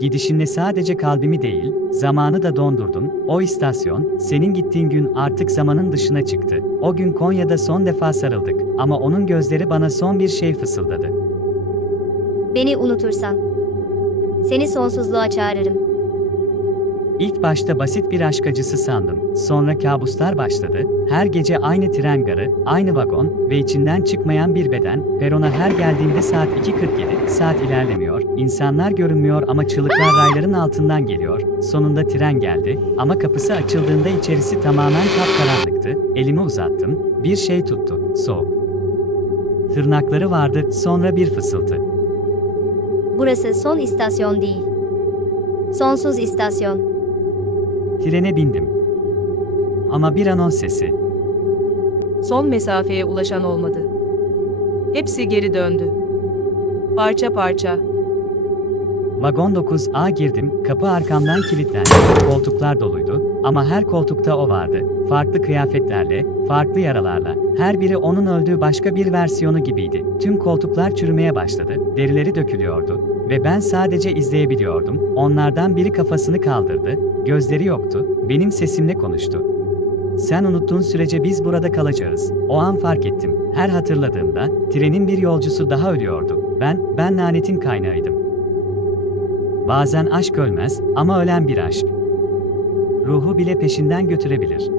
Gidişinle sadece kalbimi değil, zamanı da dondurdun. O istasyon, senin gittiğin gün artık zamanın dışına çıktı. O gün Konya'da son defa sarıldık ama onun gözleri bana son bir şey fısıldadı. Beni unutursan. Seni sonsuzluğa çağırırım. İlk başta basit bir aşk acısı sandım. Sonra kabuslar başladı. Her gece aynı tren garı, aynı vagon ve içinden çıkmayan bir beden. Perona her geldiğimde saat 2.47, saat ilerlemiyor. İnsanlar görünmüyor ama çığlıklar rayların altından geliyor. Sonunda tren geldi ama kapısı açıldığında içerisi tamamen kapkaranlıktı. Elimi uzattım. Bir şey tuttu. Soğuk. Tırnakları vardı, sonra bir fısıltı. Burası son istasyon değil. Sonsuz istasyon. Trene bindim. Ama bir anons sesi. Son mesafeye ulaşan olmadı. Hepsi geri döndü. Parça parça. Vagon 9A girdim, kapı arkamdan kilitlendi, koltuklar doluydu ama her koltukta o vardı. Farklı kıyafetlerle, farklı yaralarla, her biri onun öldüğü başka bir versiyonu gibiydi. Tüm koltuklar çürümeye başladı, derileri dökülüyordu ve ben sadece izleyebiliyordum. Onlardan biri kafasını kaldırdı, gözleri yoktu, benim sesimle konuştu. Sen unuttuğun sürece biz burada kalacağız. O an fark ettim. Her hatırladığımda trenin bir yolcusu daha ölüyordu. Ben, ben lanetin kaynağıydım. Bazen aşk ölmez ama ölen bir aşk. Ruhu bile peşinden götürebilir.